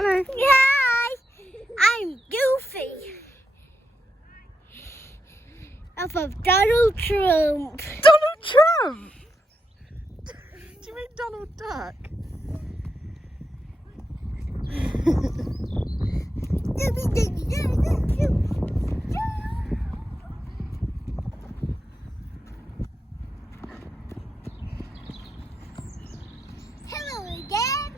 Hello. Hi, I'm Goofy. I'm from Donald Trump. Donald Trump? Do you mean Donald Duck? Hello again.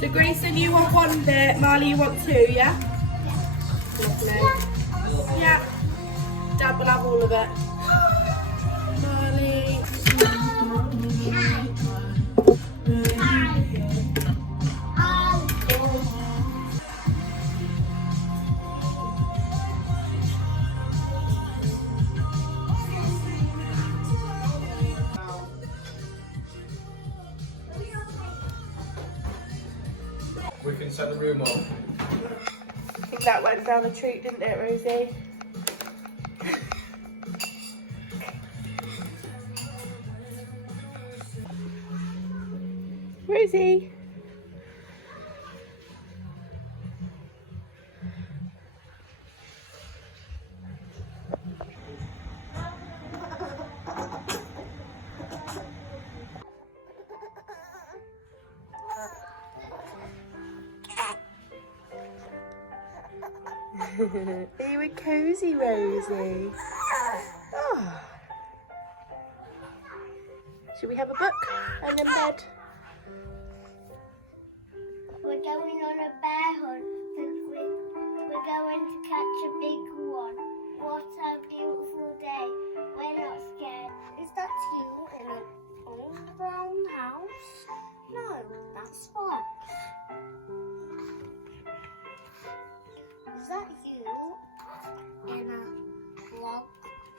So Grayson, you want one bit, Marley, you want two, yeah? Lovely. Yeah. Dad will have all of it. Marley. We can set the room up. I think that went down a treat, didn't it, Rosie? Rosie. Are you a cozy, Rosie? Oh. Should we have a book and then bed? We're going on a bear hunt. We're going to catch a big one. What a beautiful day. We're not scared. Is that you in an old brown house? No, that's Fox. Is that you in a log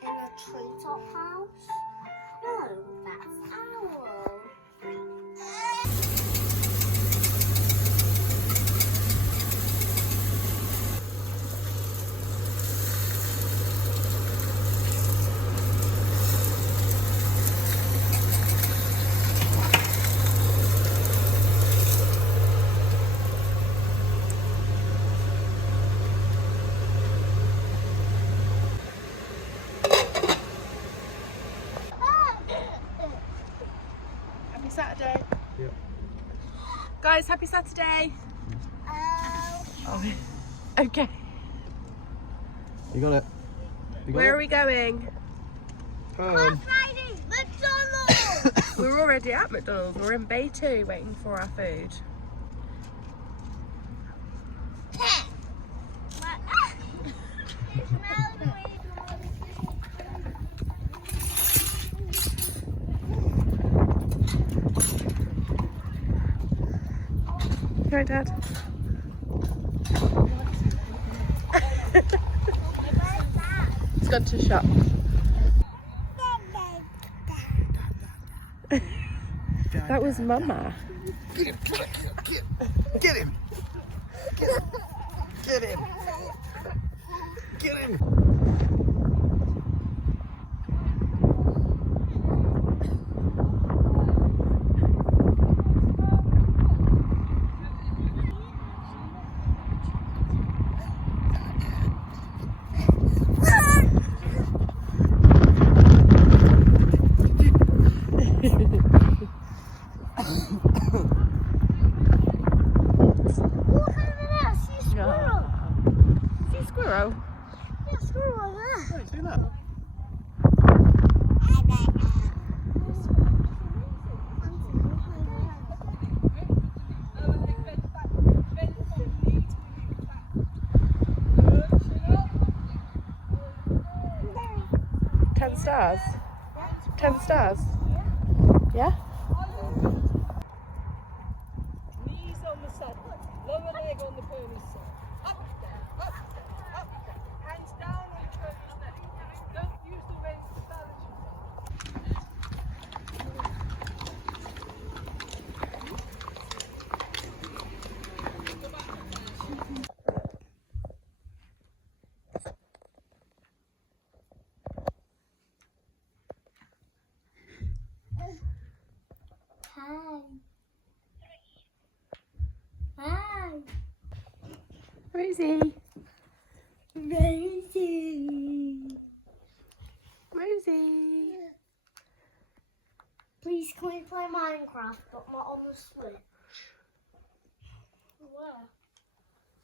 in a treetop house? No, that's Owl. Happy Saturday. Yeah. Guys, happy Saturday. Oh. Okay. You got it. You got Where are it? we going? Home. Friday, McDonald's! We're already at McDonald's. We're in Bay 2 waiting for our food. Right, Dad. It's gone to shop. That was Mama. Get him! Get him! Get him! Get him! Look at this, you squirrel. squirrel? Yeah, squirrel over there. Oh, he's doing that. Ten stars. 10 stars. Yeah. Knees on the side, lower leg on the pony's side. Up, down, up, down, up, down. Hands down on the pony's neck. Don't use the reins to balance yourself. Hi. Hi. Rosie. Rosie. Rosie. Please, can we play Minecraft, but not on the Switch? Where?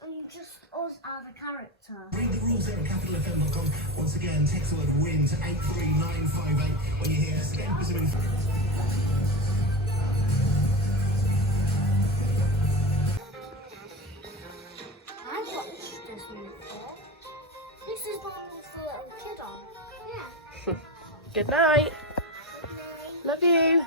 And you just us as a character. Read the rules there at capitalfm.com. Once again, text the word WIN to 83958 when you hear us again. I've watched this one before. This is the one with the little kid on. Yeah. Good night. Love you.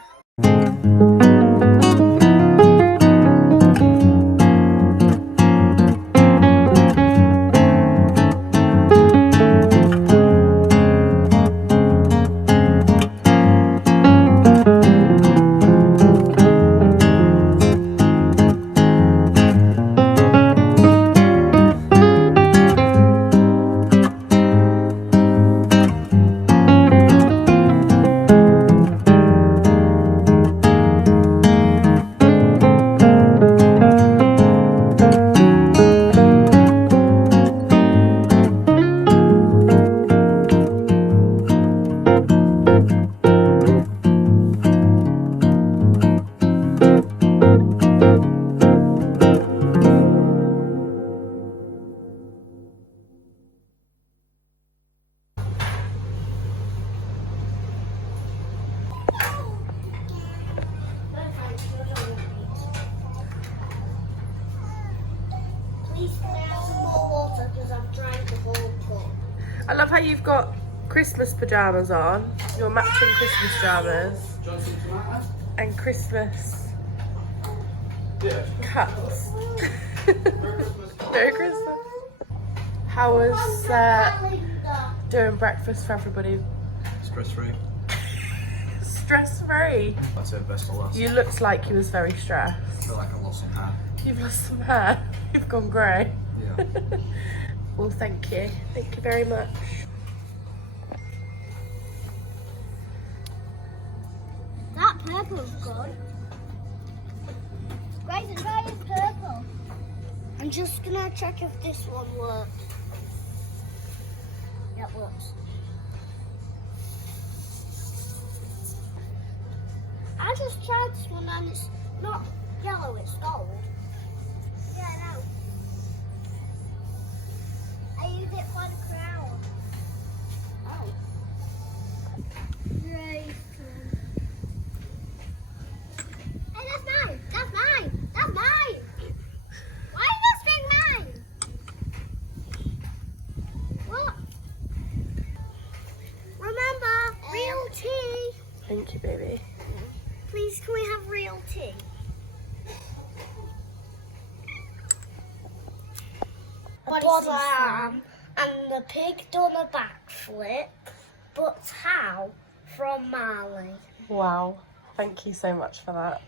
Please can I have some more water because I've drank the whole cup. I love how you've got Christmas pyjamas on, your matching Christmas pyjamas, and Christmas cups. Merry Christmas. How was doing breakfast for everybody? Stress free. Stress free. That's it, best for last. You looked like you was very stressed. I feel like I lost some hair. You've lost some hair. You've gone grey. Yeah. Well, thank you. Thank you very much. That purple's good. Grayson, try this purple. I'm just gonna check if this one works. Yeah, it works. I just tried this one and it's not yellow, it's gold. Yeah, I know. I use it for the crown. Oh. Grayson. Hey, that's mine! That's mine! That's mine! Why is this thing mine? What? Remember, real tea. Thank you, baby. Please, can we have real tea? Bottom, and the pig done a backflip, but how? From Marley. Wow. Thank you so much for that.